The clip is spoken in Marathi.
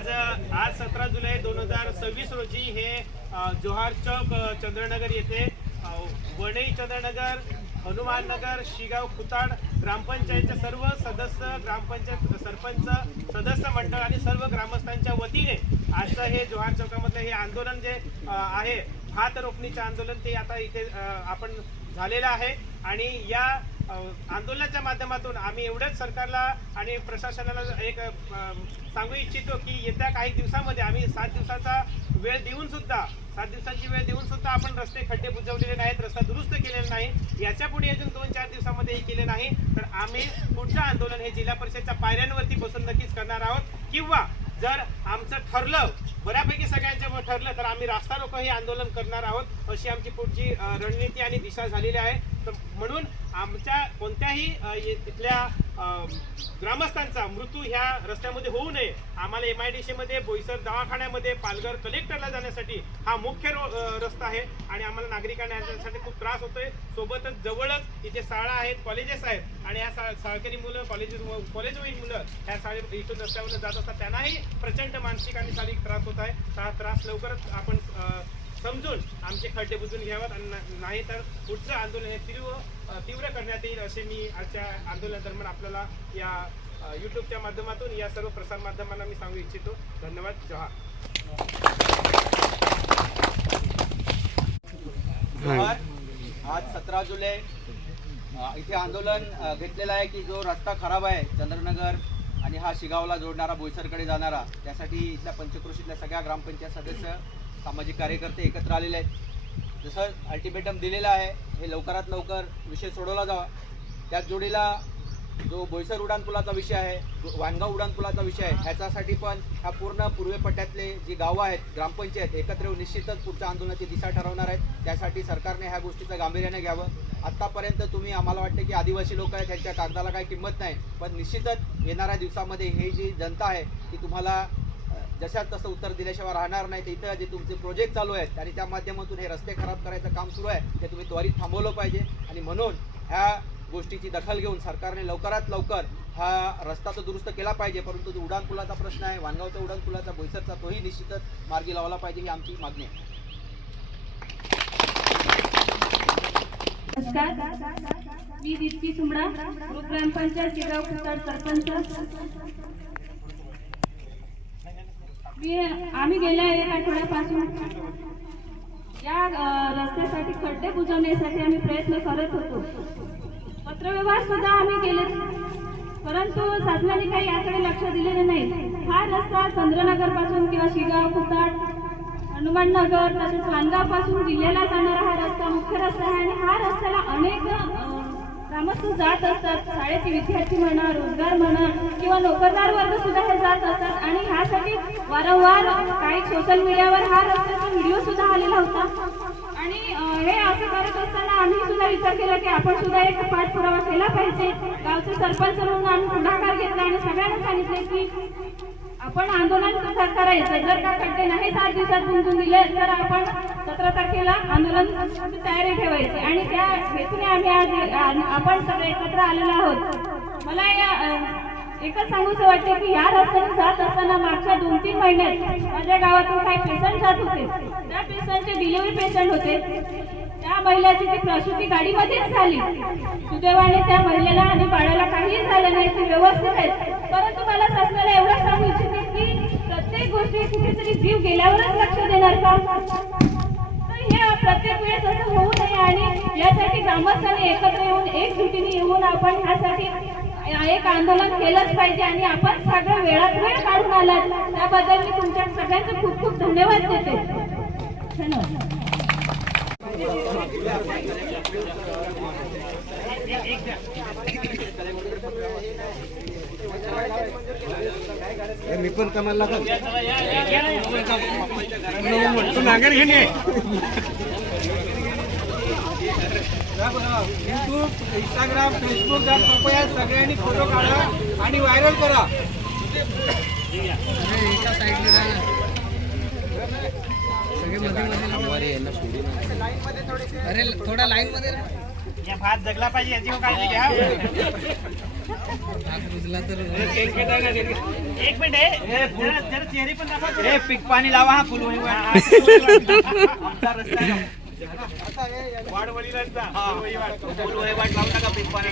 आज 17 जुलै 2026 रोजी हे जोहार चौक चंद्रनगर येथे वणई चंद्रनगर, हनुमान नगर, शिगाव, खुताड ग्रामपंचायतचे सर्व सदस्य, ग्रामपंचायत सरपंच, सदस्य मंडळ आणि सर्व ग्रामस्थांच्या वतीने आजचं हे जोहार चौकामधलं हे आंदोलन जे आहे हात रोखणीचे आंदोलन ते आता इथे आपण झालेलं आहे। आणि या आंदोलनाच्या माध्यमातून आम्ही एवढंच सरकारला आणि प्रशासनाला एक सांगू इच्छितो की येत्या काही दिवसांमध्ये आम्ही 7 दिवसाचा वेळ देऊन सुद्धा 7 दिवसांची वेळ देऊन सुद्धा आपण रस्ते खड्डे बुजवलेले नाहीत, रस्ता दुरुस्त केलेला नाही। याच्या पुढे अजून 2-4 दिवसामध्ये हे केले नाही तर आम्ही पुढचं आंदोलन हे जिल्हा परिषदच्या पायऱ्यांवरती बसून नक्कीच करणार आहोत। किंवा जर आमचं ठरलं, बऱ्यापैकी सगळ्यांचं ठरलं तर आम्ही रास्ता रोको हे आंदोलन करणार आहोत, अशी आमची पुढची रणनीती आणि दिशा झालेली आहे। तर म्हणून आमच्या कोणत्याही इथल्या ग्रामस्थांचा मृत्यू ह्या रस्त्यामध्ये होऊ नये, आम्हाला MIDC मध्ये, बोईसर दवाखान्यामध्ये, पालघर कलेक्टरला जाण्यासाठी हा मुख्य रस्ता आहे आणि आम्हाला नागरिकांना याच्यासाठी खूप त्रास होतोय। सोबतच जवळच इथे शाळा आहेत, कॉलेजेस आहेत आणि ह्या शाळकरी मुलं, कॉलेजवरील मुलं ह्या शाळेत इथून रस्त्यावर जात असतात, त्यांनाही प्रचंड मानसिक आणि शारीरिक त्रास होत आहे। हा त्रास लवकरच आपण समजून आमचे खड्डे बुजवून घ्यावेत आणि नाही तर पुढचं आंदोलन हे तीव्र करण्यात येईल असे मी आजच्या आंदोलनादरम्यान आपल्याला या यूट्यूबच्या माध्यमातून या सर्व प्रसार माध्यमांना मी सांगू इच्छितो। धन्यवाद। जोहार। आज 17 जुलै इथे आंदोलन घेतलेलं आहे की जो रस्ता खराब आहे चंद्रनगर आणि हा शिगावला जोडणारा, बोईसरकडे जाणारा, त्यासाठी इथल्या पंचक्रोशीतल्या सगळ्या ग्रामपंचायत सदस्य, सामाजिक कार्यकर्ते एकत्र आलेले आहेत। जसं अल्टिमेटम दिलेलं आहे हे लवकरात लवकर विषय सोडवला जावा। त्याच जोडीला जो बोईसर उड्डाणपुलाचा विषय आहे, वानगाव उड्डाणपुलाचा विषय आहे, ह्याच्यासाठी पण ह्या पूर्ण पूर्वे पट्ट्यातले जी गावं आहेत, ग्रामपंचायत एकत्र येऊन निश्चितच पुढच्या आंदोलनाची दिशा ठरवणार आहेत। त्यासाठी सरकारने ह्या गोष्टीचं गांभीर्याने घ्यावं। आत्तापर्यंत तुम्ही, आम्हाला वाटतं की आदिवासी लोक आहेत त्यांच्या कागदाला काही किंमत नाही, पण निश्चितच येणाऱ्या दिवसामध्ये हे जी जनता आहे ती तुम्हाला जशात तसं उत्तर दिल्याशिवाय राहणार नाही। तर इथं जे तुमचे प्रोजेक्ट चालू आहेत आणि त्या माध्यमातून हे रस्ते खराब करायचं काम सुरू आहे ते तुम्ही त्वरित थांबवलं पाहिजे आणि म्हणून ह्या गोष्टीची दखल घेऊन सरकारने लवकरात लवकर हा रस्ता तर दुरुस्त केला पाहिजे, परंतु जो उड्डाणपुलाचा प्रश्न आहे, वानगावच्या उड्डाणपुलाचा, बोईसरचा, तोही निश्चितच मार्गी लावला पाहिजे ही आमची मागणी आहे। नमस्कार, मी दीप्ती सुमडा, ग्रामपंचायत शिगाव खुताड सरपंच। आम्ही गेल्या 1 आठवड्यापासून या रस्त्यासाठी खड्डे बुजवण्यासाठी आम्ही प्रयत्न करत होतो। पत्रव्यवहार सुद्धा आम्ही केले, परंतु शासनाने काही याकडे लक्ष दिलेले नाही। हा रस्ता चंद्रनगर पासून किंवा शिगाव, खुताड, हनुमान नगर तसेच वानगाव पासून जिल्ह्याला जाणारा हा रस्ता मुख्य रस्ता आहे आणि हा रस्त्याला अनेक ग्रामस्थ जात असतात। शाळेचे विद्यार्थी म्हणा, रोजगार म्हणा किंवा नोकरदार वर्ग सुद्धा हे जात असतात आणि ह्यासाठी वारंवार काही सोशल मीडियावर हा रस्त्याचा व्हिडिओ सुद्धा आलेला होता आणि हे असं करत असताना आम्ही सुद्धा विचार केला की आपण सुद्धा एक पाठपुरावा केला पाहिजे। गावचे सरपंच म्हणून आम्ही पुढाकार घेतला आणि सगळ्यांना सांगितले की आपण आंदोलन करायचं, जर का खड्डे नाही 7 दिवसात बुजवून दिले तर आपण 17 तारखेला आंदोलन तयारी ठेवायची आणि त्या हेतूने आम्ही आज आपण सगळे एकत्र आलेलो आहोत। मला एकच सांगूचं वाटते की या रस्त्याने जात असताना मागच्या 2-3 महिन्यात माझ्या गावातून काही पेशंट जात होते, त्या पेशंटचे डिलिव्हरी पेशंट होते, त्या महिलेची ती प्रसूती गाडीमध्येच झाली। सुदैवाने त्या महिलेला आणि बाळाला काहीही झालं नाही, ते व्यवस्थित आहेत। परंतु मला शासनाला एवढं सांगू इच्छिते की प्रत्येक गोष्टी कुठेतरी जीव गेल्यावरच लक्ष देणार का? तर हे प्रत्येक वेळेस असं होऊ नये आणि यासाठी ग्रामस्थांनी एकत्र येऊन एकजुटीने येऊन आपण ह्यासाठी एक आंदोलन केलंच पाहिजे आणि आपण सगळं वेळात वेळ काढून आलात त्याबद्दल मी तुमच्या सगळ्यांचे खूप खूप धन्यवाद देते। धन्यवाद। मी पण कमाल नागर घेणे यूट्यूब, इंस्टाग्राम, फेसबुक या कृपया सगळ्यांनी फोटो काढा आणि व्हायरल करा। अरे थोडा लाईन मध्ये या भात जगला पाहिजे याची काळजी घ्या। एक मिनिट आहे जरा चेहरे पण दाखवा. हे पीक पाणी लावा हा फुल वाडवळी रस्ता फुल वहिवाट लावू नका पीक पाणी